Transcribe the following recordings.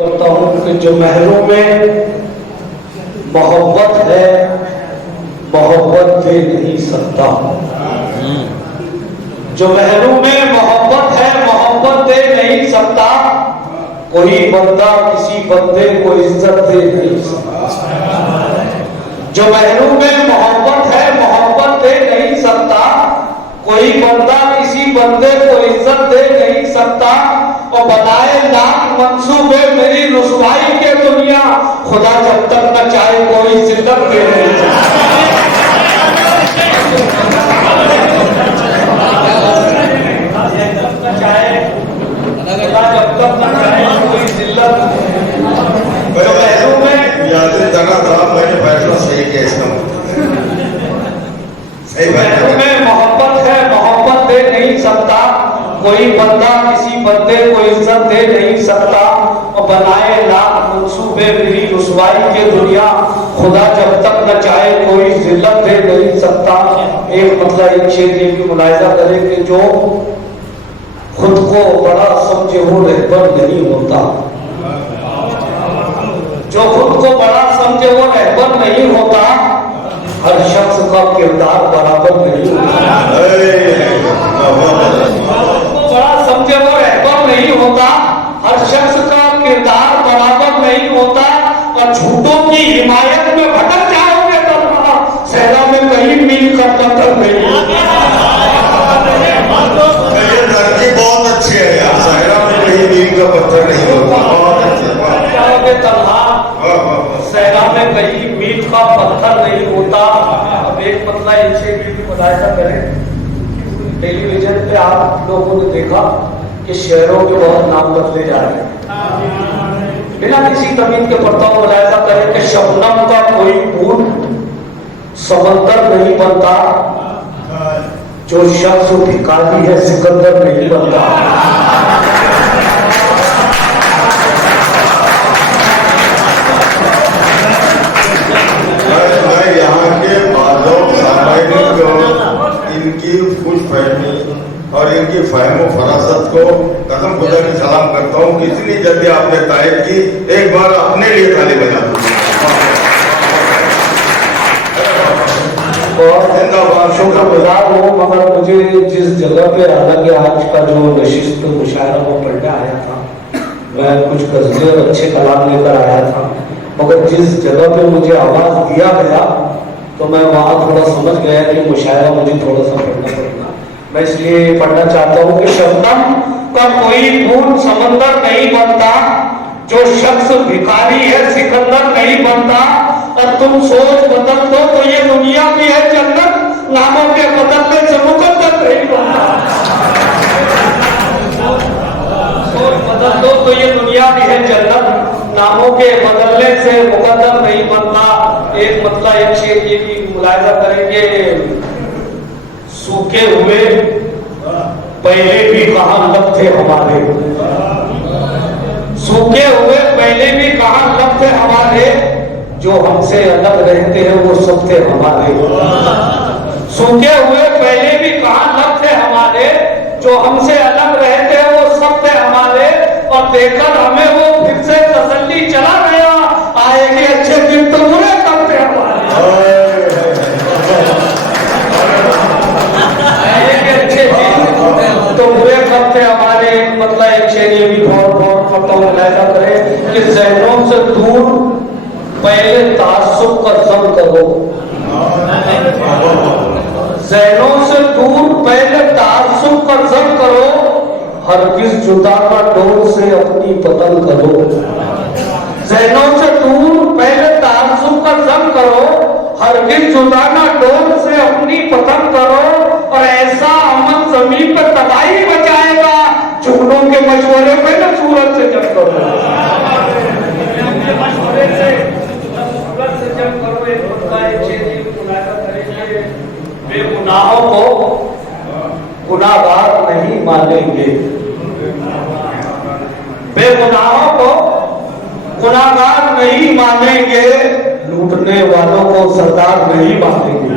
करता हूँ कि जो महलों में मोहब्बत है, मोहब्बत दे नहीं सकता। जो महलों में मोहब्बत है, मोहब्बत दे नहीं सकता। कोई बंदा किसी बंदे को इज्जत दे नहीं सकता। जो महलों में मोहब्बत है, मोहब्बत दे नहीं सकता। कोई बंदा किसी बंदे को इज्जत दे नहीं सकता। और बनाए लाख मंसूबे मेरी रुसवाई के दुनिया, खुदा जब तक न चाहे कोई जिल्लत दे नहीं सकता। जब तक न चाहे कोई जिल्लत। मैंने फैसला सही किया इसका में मोहब्बत है, मोहब्बत दे नहीं सकता। कोई बंदा किसी बंदे को इज्जत दे नहीं सकता। और बनाए लाख मंसूबे मेरी रुसवाई के दुनिया, खुदा जब तक न चाहे कोई जिल्लत दे नहीं सकता। एक मतलब एक शेर ये भी मुलाहिजा करें कि जो खुद को बड़ा समझे वो रहबर नहीं होता। जो खुद को बड़ा समझे वो रहबर नहीं होता। हर शख्स का किरदार बराबर नहीं होता। बड़ा समझे वो रहबर नहीं होता। हर शख्स का किरदार बराबर नहीं होता। और झूठों की हिमायत में भटक जाओगे तो सहरा में कहीं मील का पत्थर नहीं होता। ये धरती बहुत अच्छी है यार, सहरा में कहीं मील का पत्थर नहीं होता। जाओगे तन्हा, सहरा में कहीं मील का पत्थर नहीं होता। अब एक पतला इनसे भी मुलाहिजा करें। टेलीविजन पे आप लोगों ने देखा कि शहरों के बहुत नाम बदले जा रहे हैं। बिना किसी तमीज के पड़ता हुआ मुलाहिजा करें कि शबनम का कोई फूल समंदर नहीं बनता। जो शख्स भिखारी है सिकंदर नहीं बनता। मैं यहाँ के बादलों सामाजिक इनकी खुशफहमी और इनकी फहमो फरासत को कसम खुदा की सलाम करता हूँ। कितनी जल्दी आपने तारीफ की, एक बार अपने लिए ताली बजा दो। बहुत शुक्रगुजार हूँ, मगर मुझे जिस जगह पे हालांकि आज का जो नशिस्त मुशायरा वो पढ़ने आया था, मैं कुछ गज़लें और अच्छे कलाम लेकर आया था, मगर जिस जगह पे मुझे आवाज दिया गया तो मैं वहाँ थोड़ा समझ गया कि मुशायरा मुझे थोड़ा सा पढ़ना पड़ेगा। मैं इसलिए पढ़ना चाहता हूँ कि शबनम का कोई फूल समंदर नहीं बनता। जो शख्स भिखारी है सिकंदर नहीं बनता। और तुम सोच बदल दो तो ये दुनिया भी है जन्नत, नामों के बदलने से मुकद्दर नहीं बनता। सोच बदल दो तो ये दुनिया भी है जन्नत, नामों के बदलने से मुकद्दर नहीं बनता। एक मतलब एक शेर ये भी मुलाहिजा करेंगे। सूखे हुए पहले भी कहां लब थे हमारे। सूखे हुए पहले भी कहां लब थे हमारे। जो हमसे अलग रहते हैं वो सब थे हमारे। सूखे हुए पहले भी कहां लब थे हमारे। जो हमसे अलग रहते हैं वो सब थे हमारे। और देखकर हमें वो फिर से तसल्ली चला गया, आएंगे अच्छे दिन तो बुरे कब थे हमारे। आएंगे अच्छे दिन तो बुरे कब थे हमारे। मतलब एक शेर ये भी बहुत मुलाहिजा करें कि ज़हनों से दूर पहले तासुब का जम करो। ज़हनों से दूर पहले तासुब का जम करो। हरगिज़ जुदा का डोर से अपनी पतन करो। ज़हनों से दूर पहले तासुब का जम करो। हरगिज़ जुदा का डोर से अपनी पतन करो। और ऐसा अमन ज़मीन पर तबाही बचाएगा, जुगनों के मशवरे पे न सूरज से जंग करो। बेगुनाहों को गुनाहगार नहीं मानेंगे। बेगुनाहों को गुनाहगार नहीं मानेंगे। लूटने वालों को सरदार नहीं मानेंगे।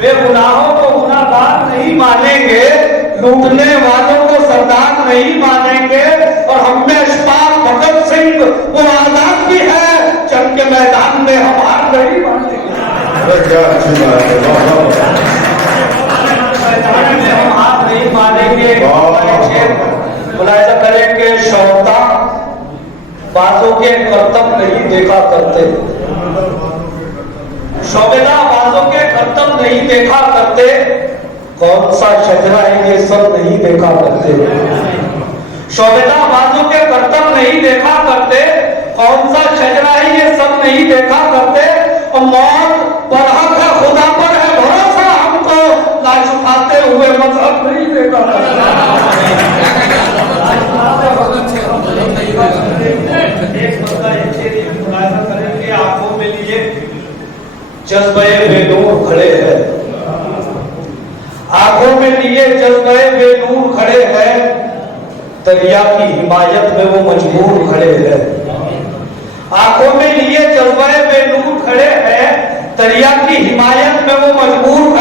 बेगुनाहों को गुनाहगार नहीं मानेंगे। लूटने वालों को सरदार नहीं मानेंगे। और हम में अशफाक क्या अच्छी बात है, वाह, वाह। हम हाथ नहीं मानेंगे, वाह। मुलायजा करेंगे। शौता बाजों के करतब नहीं देखा करते, शोबेदा बाजों के करतब नहीं देखा करते, कौन सा शजरा है ये सब नहीं देखा करते। शोबेदा बाजों के करतब नहीं देखा करते, कौन सा शजरा है ये सब नहीं देखा करते। और मौत बरहक है, खुदा पर है भरोसा हमको, लाश उठाते हुए मजहब नहीं देखा करते। एक बंदा मुलायजा करेंगे, आंखों में लिए जज्बे बेनूर खड़े हैं, आंखों में लिए जज्बे बेनूर खड़े हैं, दरिया की हिमायत में वो मजबूर खड़े हैं। आंखों में लिए जज्बे बेनूर खड़े हैं, दरिया की हिमायत में वो मजबूर